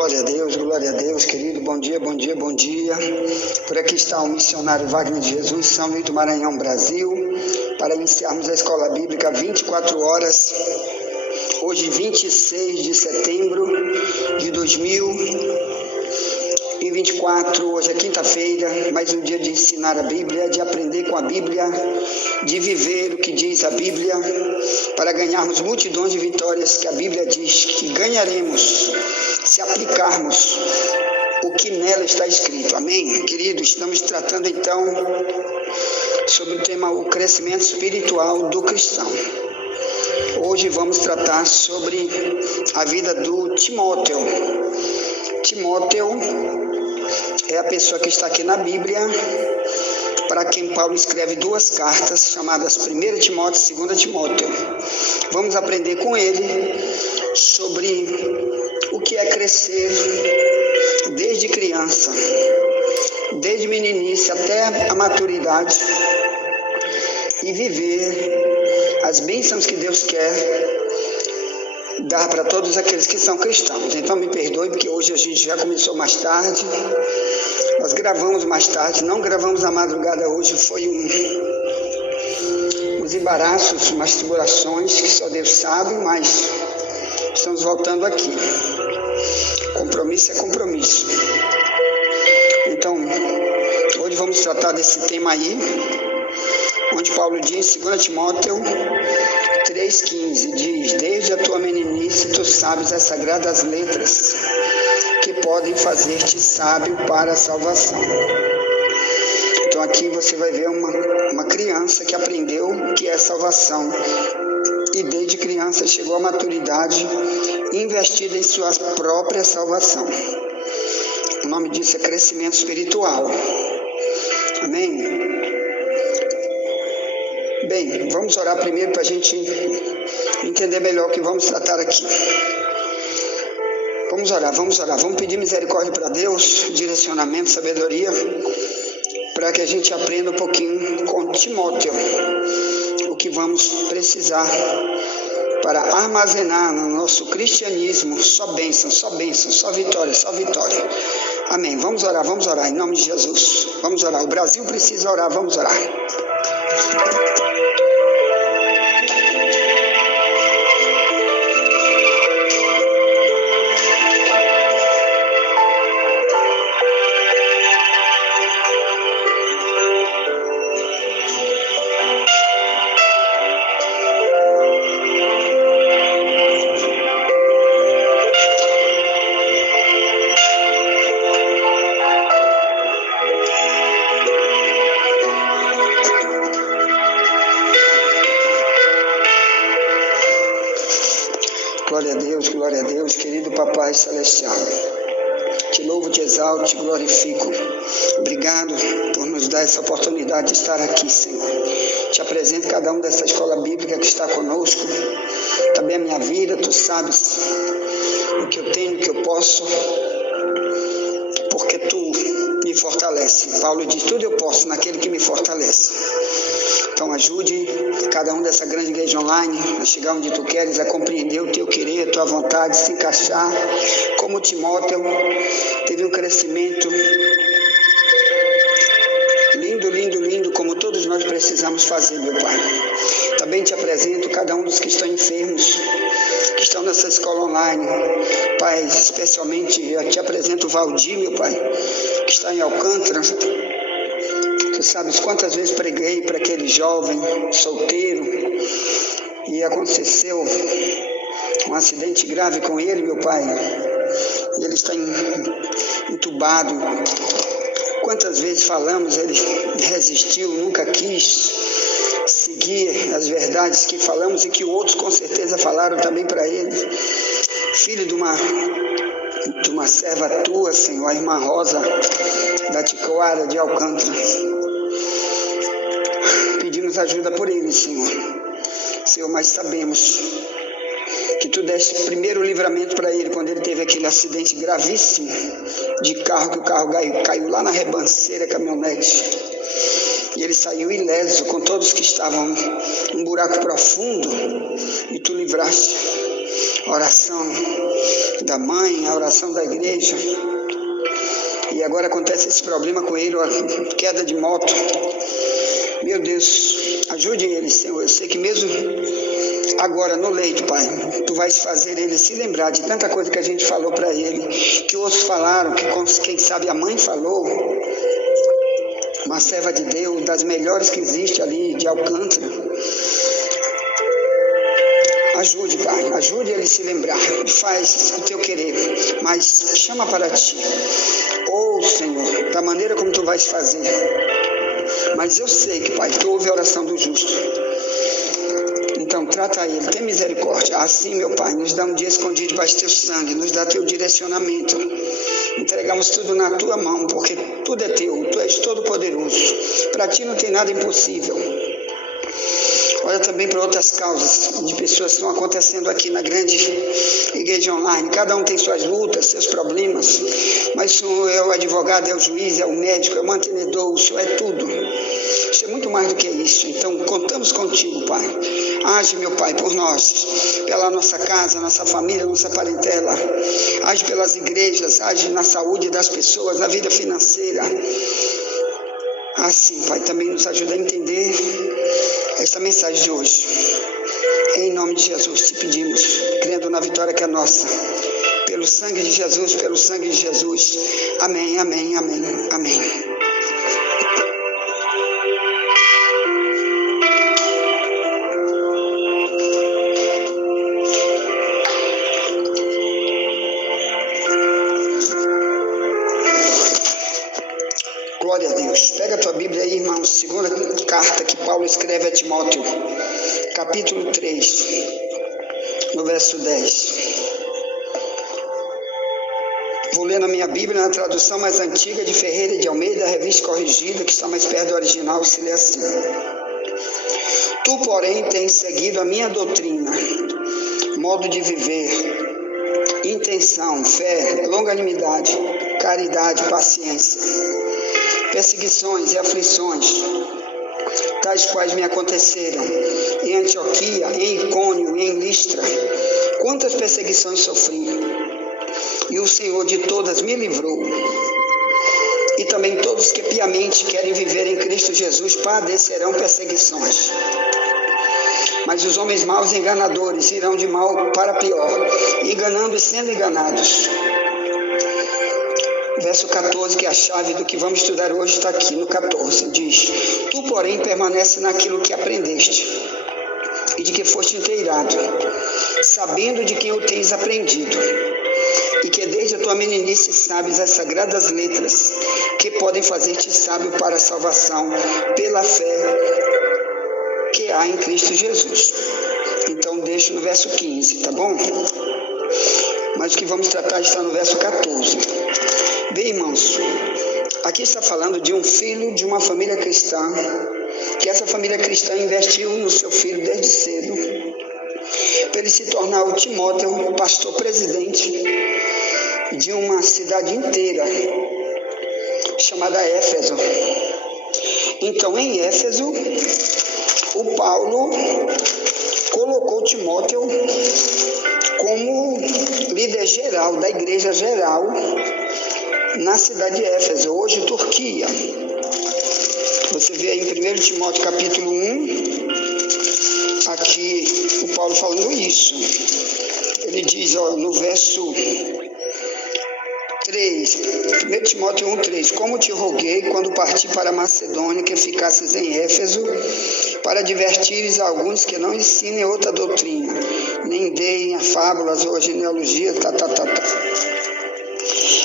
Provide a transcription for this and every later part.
Glória a Deus, querido, bom dia. Por aqui está o missionário Wagner de Jesus, São Luís do Maranhão, Brasil, para iniciarmos a Escola Bíblica 24 horas, hoje 26 de setembro de 2024, hoje é quinta-feira, mais um dia de ensinar a Bíblia, de aprender com a Bíblia, de viver o que diz a Bíblia, para ganharmos multidões de vitórias que a Bíblia diz que ganharemos se aplicarmos o que nela está escrito. Amém? Queridos, estamos tratando então sobre o tema o crescimento espiritual do cristão. Hoje vamos tratar sobre a vida do Timóteo. Timóteo é a pessoa que está aqui na Bíblia, para quem Paulo escreve duas cartas, chamadas 1 Timóteo e 2 Timóteo. Vamos aprender com ele sobre o que é crescer desde criança, desde meninice até a maturidade, e viver as bênçãos que Deus quer dar para todos aqueles que são cristãos. Então me perdoe, porque hoje a gente já começou mais tarde, nós gravamos mais tarde, não gravamos na madrugada hoje, foi uns embaraços, umas tribulações que só Deus sabe, mas estamos voltando aqui. Compromisso é compromisso. Então, hoje vamos tratar desse tema aí, onde Paulo diz em 2 Timóteo 3,15, diz: desde a tua meninice tu sabes as sagradas letras que podem fazer-te sábio para a salvação. Então aqui você vai ver uma criança que aprendeu o que é salvação e desde criança chegou à maturidade investida em sua própria salvação. O nome disso é crescimento espiritual. Amém? Bem, vamos orar primeiro para a gente entender melhor o que vamos tratar aqui. Vamos orar, vamos pedir misericórdia para Deus, direcionamento, sabedoria, para que a gente aprenda um pouquinho com Timóteo, o que vamos precisar para armazenar no nosso cristianismo só bênção, só vitória. Amém. Vamos orar em nome de Jesus. Vamos orar. O Brasil precisa orar, vamos orar. Glória a Deus, querido Papai Celestial. Te louvo, te exalto, te glorifico. Obrigado por nos dar essa oportunidade de estar aqui, Senhor. Te apresento cada um dessa escola bíblica que está conosco. Também a minha vida, tu sabes o que eu tenho, o que eu posso, porque tu me fortalece. Paulo diz, tudo eu posso naquele que me fortalece. Então ajude cada um dessa grande igreja online a chegar onde tu queres, a compreender o teu querer, a tua vontade, se encaixar. Como Timóteo teve um crescimento lindo, como todos nós precisamos fazer, meu Pai. Também te apresento cada um dos que estão enfermos, que estão nessa escola online. Pai, especialmente eu te apresento o Valdir, meu Pai, que está em Alcântara. Tu sabes quantas vezes preguei para aquele jovem solteiro e aconteceu um acidente grave com ele, meu Pai, e ele está entubado. Quantas vezes falamos, ele resistiu, nunca quis seguir as verdades que falamos e que outros com certeza falaram também para ele. Filho de uma serva tua, Senhor, a irmã Rosa da Ticoara de Alcântara. Pedimos ajuda por ele, Senhor, mas sabemos que tu deste primeiro livramento para ele quando ele teve aquele acidente gravíssimo de carro, que o carro caiu lá na rebanceira, caminhonete, e ele saiu ileso com todos que estavam num buraco profundo, e tu livraste. a oração da mãe, a oração da igreja. E agora acontece esse problema com ele, a queda de moto. Meu Deus, ajude ele, Senhor. Eu sei que mesmo agora no leito, Pai, Tu vais fazer ele se lembrar de tanta coisa que a gente falou para ele, que outros falaram, que quem sabe a mãe falou. Uma serva de Deus, das melhores que existe ali, de Alcântara. Ajude, Pai, ajude ele a se lembrar, faz o Teu querer, mas chama para Ti. Senhor, da maneira como Tu vais fazer. Mas eu sei que, Pai, Tu ouve a oração do justo. Então, trata ele, tem misericórdia. Assim, meu Pai, nos dá um dia escondido debaixo do Teu sangue, nos dá Teu direcionamento. Entregamos tudo na Tua mão, porque tudo é Teu, Tu és todo poderoso. Para Ti não tem nada impossível. Olha também para outras causas de pessoas que estão acontecendo aqui na grande igreja online. Cada um tem suas lutas, seus problemas, mas o Senhor é o advogado, é o juiz, é o médico, é o mantenedor, o Senhor é tudo. Isso é muito mais do que isso. Então, contamos contigo, Pai. Age, meu Pai, por nós, pela nossa casa, nossa família, nossa parentela. Age pelas igrejas, age na saúde das pessoas, na vida financeira. Assim, Pai, também nos ajuda a entender esta mensagem de hoje. Em nome de Jesus te pedimos, crendo na vitória que é nossa. Pelo sangue de Jesus, pelo sangue de Jesus. Amém, amém, amém, amém. Glória a Deus. Pega a tua Bíblia aí, irmãos. Segunda carta que Paulo escreve a Timóteo, capítulo 3, no verso 10. Vou ler na minha Bíblia, na tradução mais antiga de Ferreira de Almeida, revista corrigida, que está mais perto do original, se lê assim. Tu, porém, tens seguido a minha doutrina, modo de viver, intenção, fé, longanimidade, caridade, paciência, perseguições e aflições, tais quais me aconteceram em Antioquia, em Icônio e em Listra. Quantas perseguições sofri, e o Senhor de todas me livrou. E também todos que piamente querem viver em Cristo Jesus padecerão perseguições. Mas os homens maus e enganadores irão de mal para pior, enganando e sendo enganados. Verso 14, que é a chave do que vamos estudar hoje, está aqui no 14. Diz: Tu, porém, permanece naquilo que aprendeste e de que foste inteirado, sabendo de quem o tens aprendido, e que desde a tua meninice sabes as sagradas letras, que podem fazer-te sábio para a salvação pela fé que há em Cristo Jesus. Então, deixo no verso 15, tá bom? Mas o que vamos tratar está no verso 14. Bem, irmãos, aqui está falando de um filho de uma família cristã, que essa família cristã investiu no seu filho desde cedo, para ele se tornar o Timóteo, o pastor presidente de uma cidade inteira, chamada Éfeso. Então, em Éfeso, o Paulo colocou Timóteo como líder geral da igreja geral na cidade de Éfeso, hoje Turquia. Você vê aí em 1 Timóteo capítulo 1, aqui o Paulo falando isso. Ele diz, no verso 3, 1 Timóteo 1,3: Como te roguei, quando parti para a Macedônia, que ficasses em Éfeso, para advertires a alguns que não ensinem outra doutrina, nem deem a fábulas ou a genealogia,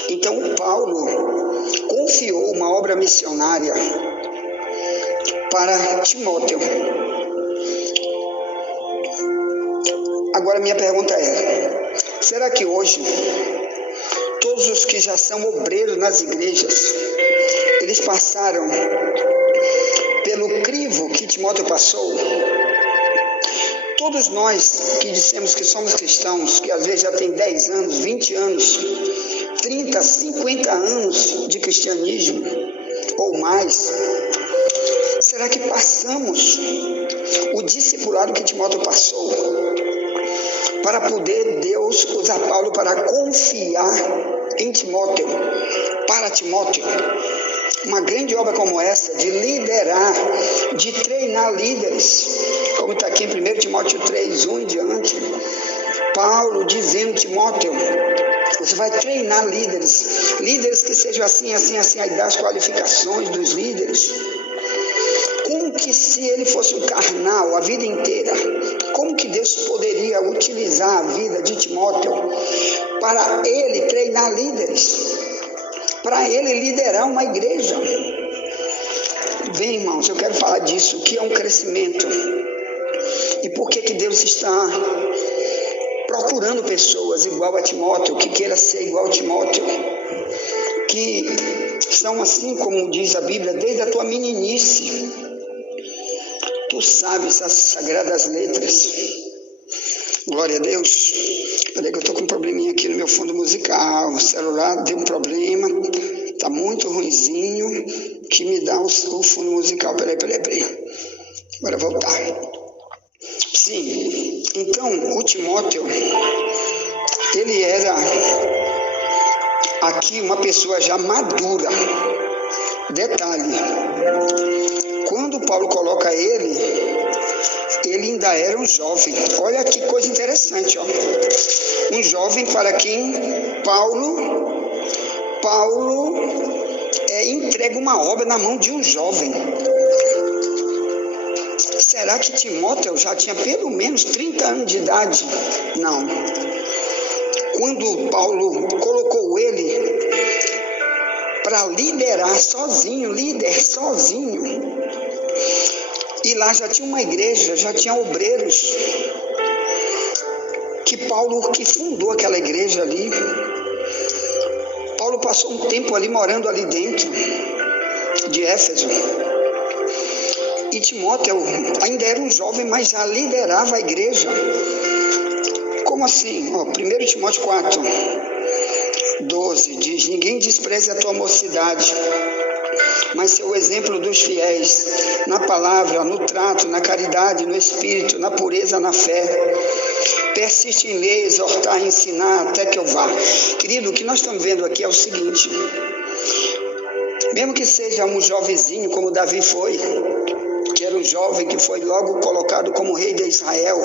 Então, o Paulo confiou uma obra missionária para Timóteo. Agora, minha pergunta é: será que hoje todos os que já são obreiros nas igrejas, eles passaram pelo crivo que Timóteo passou? Todos nós que dissemos que somos cristãos, que às vezes já tem 10 anos, 20 anos, 30, 50 anos de cristianismo ou mais, será que passamos o discipulado que Timóteo passou? para poder Deus usar Paulo para confiar em Timóteo, para Timóteo. Uma grande obra como essa, de liderar, de treinar líderes, como está aqui em 1 Timóteo 3, 1 em diante, Paulo dizendo, Timóteo, você vai treinar líderes que sejam assim, aí dá as qualificações dos líderes. Como que se ele fosse um carnal a vida inteira, como que Deus poderia utilizar a vida de Timóteo para ele treinar líderes? Para ele liderar uma igreja. Bem, irmãos, eu quero falar disso, o que é um crescimento. E por que Deus está procurando pessoas igual a Timóteo, que queira ser igual a Timóteo, que são assim como diz a Bíblia, desde a tua meninice. Tu sabes as sagradas letras. Glória a Deus. Peraí que eu estou com um probleminha aqui no meu fundo musical. O celular deu um problema. Está muito ruinzinho. Que me dá o fundo musical. Peraí. Bora voltar. Sim. Então, o Timóteo, ele era aqui uma pessoa já madura. Detalhe. Quando Paulo coloca ele ainda era um jovem. Olha que coisa interessante, ó. Um jovem para quem Paulo entrega uma obra na mão de um jovem. Será que Timóteo já tinha pelo menos 30 anos de idade? Não. Quando Paulo colocou ele para liderar sozinho, e lá já tinha uma igreja, já tinha obreiros, que Paulo que fundou aquela igreja ali. Paulo passou um tempo ali, morando ali dentro de Éfeso. E Timóteo ainda era um jovem, mas já liderava a igreja. Como assim? 1 Timóteo 4, 12 diz, ninguém despreze a tua mocidade, mas ser o exemplo dos fiéis, na palavra, no trato, na caridade, no espírito, na pureza, na fé. Persiste em ler, exortar, ensinar, até que eu vá. Querido, o que nós estamos vendo aqui é o seguinte, mesmo que seja um jovenzinho, como Davi foi, que era um jovem que foi logo colocado como rei de Israel,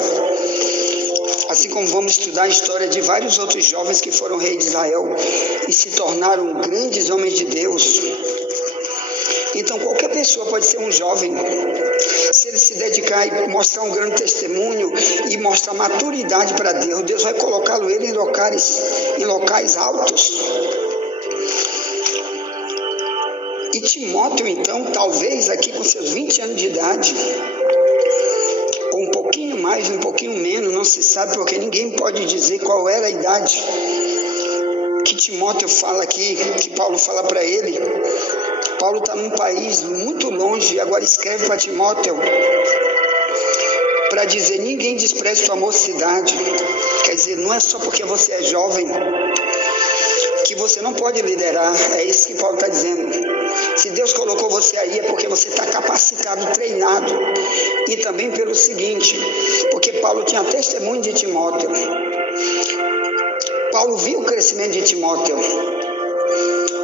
assim como vamos estudar a história de vários outros jovens que foram reis de Israel e se tornaram grandes homens de Deus. Então qualquer pessoa pode ser um jovem, se ele se dedicar e mostrar um grande testemunho e mostrar maturidade para Deus, Deus vai colocá-lo ele em locais altos. E Timóteo então, talvez aqui com seus 20 anos de idade, ou um pouquinho mais, um pouquinho menos, não se sabe, porque ninguém pode dizer qual era a idade que Timóteo fala aqui, que Paulo fala para ele. Paulo está num país muito longe e agora escreve para Timóteo para dizer, ninguém despreze tua mocidade. Quer dizer, não é só porque você é jovem que você não pode liderar, é isso que Paulo está dizendo. Se Deus colocou você aí é porque você está capacitado, treinado. E também pelo seguinte, porque Paulo tinha testemunho de Timóteo. Paulo viu o crescimento de Timóteo.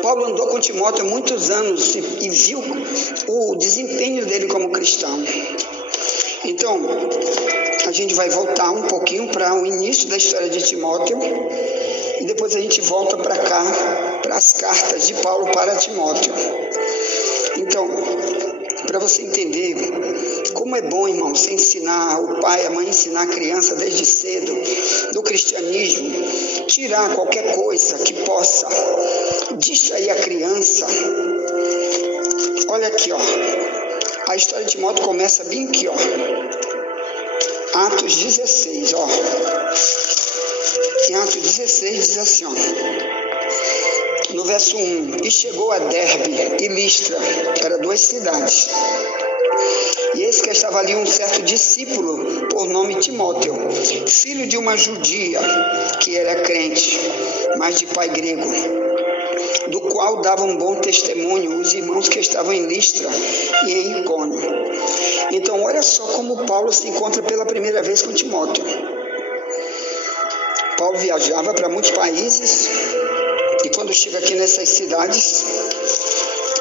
Paulo andou com Timóteo há muitos anos e viu o desempenho dele como cristão. Então, a gente vai voltar um pouquinho para o início da história de Timóteo e depois a gente volta para cá, para as cartas de Paulo para Timóteo. Então, para você entender como é bom, irmão, você ensinar o pai, a mãe, ensinar a criança desde cedo do cristianismo, tirar qualquer coisa que possa distrair a criança. Olha aqui, ó, a história de Timóteo começa bem aqui, ó, Atos 16, ó, em Atos 16 diz assim, ó, no verso 1, e chegou a Derbe e Listra, eram 2 cidades, e eis que estava ali um certo discípulo, por nome Timóteo, filho de uma judia, que era crente, mas de pai grego, do qual davam um bom testemunho os irmãos que estavam em Listra e em Icônio. Então, olha só como Paulo se encontra pela primeira vez com Timóteo. Paulo viajava para muitos países e quando chega aqui nessas cidades,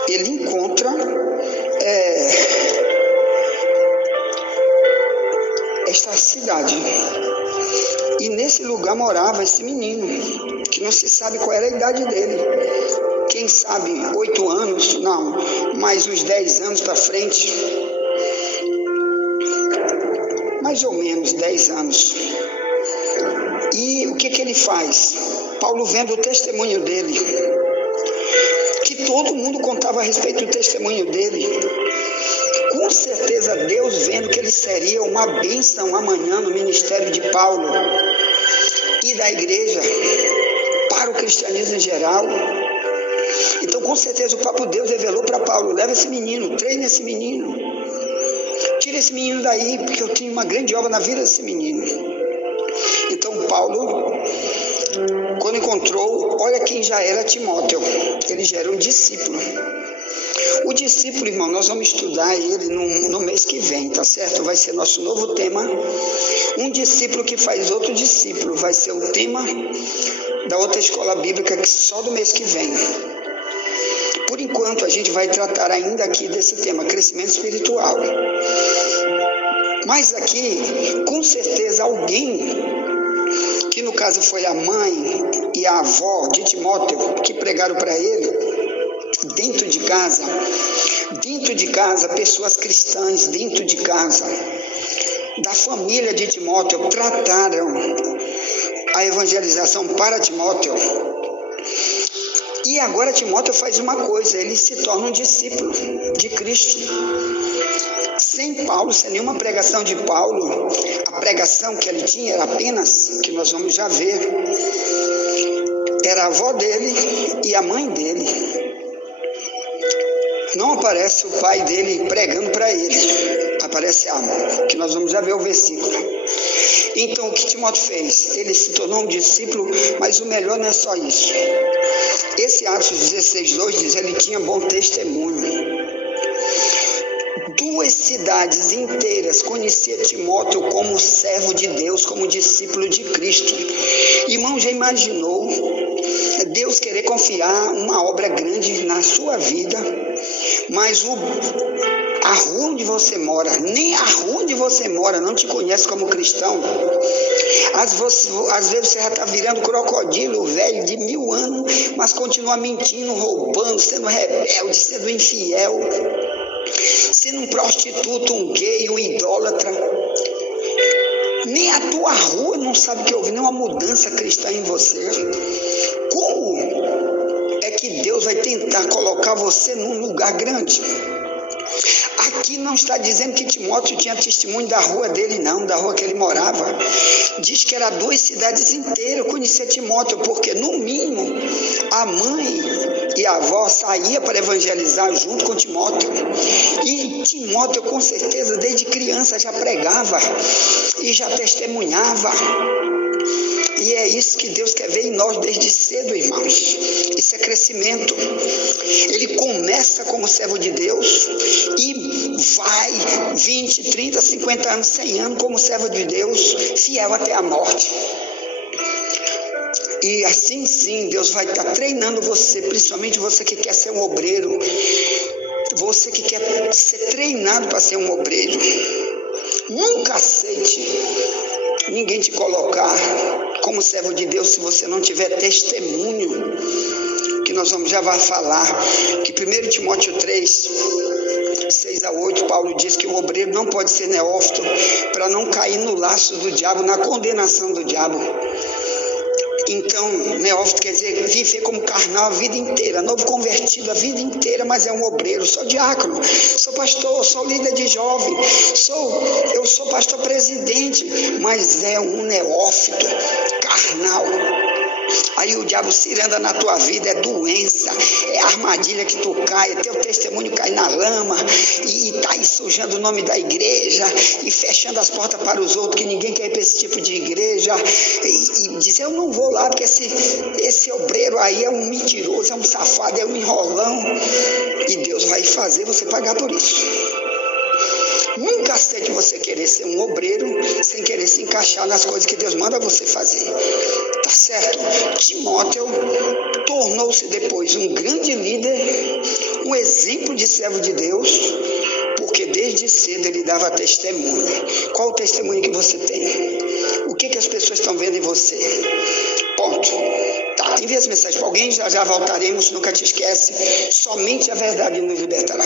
ele encontra esta cidade. E nesse lugar morava esse menino, que não se sabe qual era a idade dele. Quem sabe 8 anos, não, mais uns 10 anos para frente. Mais ou menos 10 anos. E o que ele faz? Paulo vendo o testemunho dele, que todo mundo contava a respeito do testemunho dele. Com certeza Deus vendo que ele seria uma bênção amanhã no ministério de Paulo e da igreja, para o cristianismo em geral. Então com certeza o próprio Deus revelou para Paulo: leva esse menino, treina esse menino, tira esse menino daí, porque eu tenho uma grande obra na vida desse menino. Então Paulo, quando encontrou, olha quem já era Timóteo, ele já era um discípulo. O discípulo, irmão, nós vamos estudar ele no mês que vem, tá certo? Vai ser nosso novo tema. Um discípulo que faz outro discípulo, vai ser o tema da outra escola bíblica, que só do mês que vem. Por enquanto, a gente vai tratar ainda aqui desse tema, crescimento espiritual. Mas aqui, com certeza, alguém, que no caso foi a mãe e a avó de Timóteo, que pregaram para ele, dentro de casa, pessoas cristãs dentro de casa, da família de Timóteo, trataram a evangelização para Timóteo. E agora Timóteo faz uma coisa, ele se torna um discípulo de Cristo. Sem Paulo, sem nenhuma pregação de Paulo, a pregação que ele tinha era apenas, que nós vamos já ver, era a avó dele e a mãe dele. Não aparece o pai dele pregando para ele, aparece a mãe, que nós vamos já ver o versículo. Então o que Timóteo fez? Ele se tornou um discípulo, mas o melhor não é só isso. Esse Atos 16:2 diz: ele tinha bom testemunho. 2 cidades inteiras conheciam Timóteo como servo de Deus, como discípulo de Cristo. Irmão, já imaginou Deus querer confiar uma obra grande na sua vida, mas a rua onde você mora, nem a rua onde você mora não te conhece como cristão? Às vezes você já está virando crocodilo, velho, de 1000 anos, mas continua mentindo, roubando, sendo rebelde, sendo infiel, sendo um prostituto, um gay, um idólatra. Nem a tua rua não sabe que houve nenhuma mudança cristã em você. Como é que Deus vai tentar colocar você num lugar grande? Aqui não está dizendo que Timóteo tinha testemunho da rua dele, não, da rua que ele morava. Diz que era 2 cidades inteiras conhecer Timóteo, porque no mínimo a mãe e a avó saía para evangelizar junto com Timóteo. E Timóteo, com certeza, desde criança já pregava e já testemunhava. E é isso que Deus quer ver em nós desde cedo, irmãos. Isso é crescimento. Ele começa como servo de Deus e vai 20, 30, 50 anos, 100 anos como servo de Deus, fiel até a morte. E assim sim, Deus vai estar treinando você, principalmente você que quer ser um obreiro, você que quer ser treinado para ser um obreiro. Nunca aceite ninguém te colocar como servo de Deus se você não tiver testemunho, que nós já vai falar, que 1 Timóteo 3, 6-8, Paulo diz que o obreiro não pode ser neófito para não cair no laço do diabo, na condenação do diabo. Então, neófito quer dizer viver como carnal a vida inteira, novo convertido a vida inteira, mas é um obreiro. Sou diácono, sou pastor, sou líder de jovem, eu sou pastor presidente, mas é um neófito, carnal. Aí o diabo se anda na tua vida, é doença, é armadilha que tu cai, é teu testemunho cai na lama, e tá aí sujando o nome da igreja, e fechando as portas para os outros, que ninguém quer ir para esse tipo de igreja, e dizer, eu não vou lá, porque esse obreiro aí é um mentiroso, é um safado, é um enrolão, e Deus vai fazer você pagar por isso. Nunca aceite você querer ser um obreiro sem querer se encaixar nas coisas que Deus manda você fazer. Tá certo? Timóteo tornou-se depois um grande líder, um exemplo de servo de Deus, porque desde cedo ele dava testemunho. Qual o testemunho que você tem? O que as pessoas estão vendo em você? Ponto. Tá, envia essa mensagem para alguém, já voltaremos, nunca te esquece, somente a verdade nos libertará.